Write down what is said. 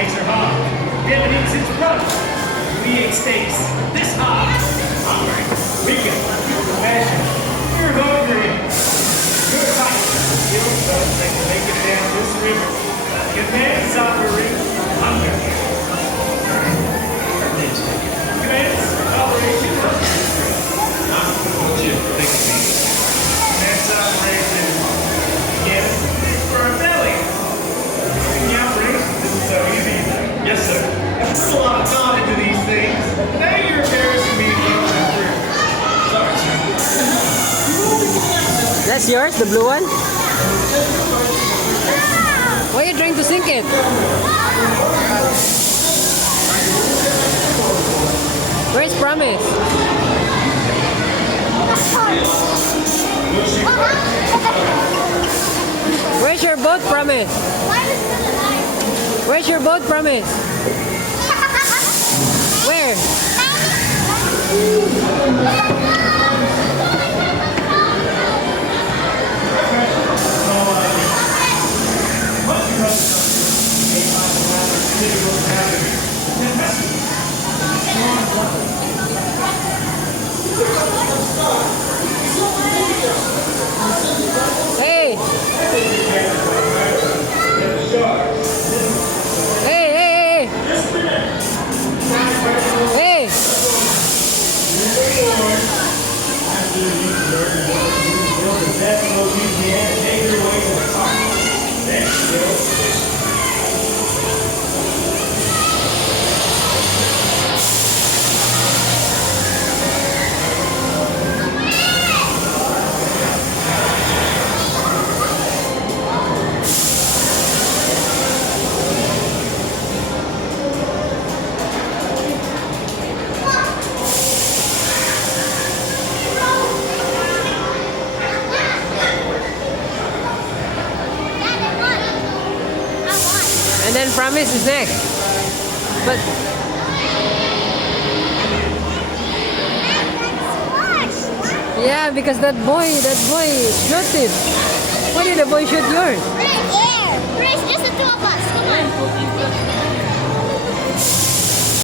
Steaks are hot. Devin eats his brother. We ate steaks. This hot. Hungry. Weekend. Compassion. You're hungry. You're tight. You don't think to make it down this river. Good man, suffering. Hunger. Commence operation. Commence operation. Again, for a belly. This is so easy. Yes, sir. I put a lot of thought into these things. Now you're embarrassing me to go through. Sorry, sir. That's yours, the blue one? Why are you trying to sink it? Where's Promise? Where's your boat, Promise? Where's your boat, Promise? Where? Hey! Hey! Hey! And then Promise is next. But yeah, because that boy shot it. Why did the boy shoot yours? Air. There's just the two of us. Come on.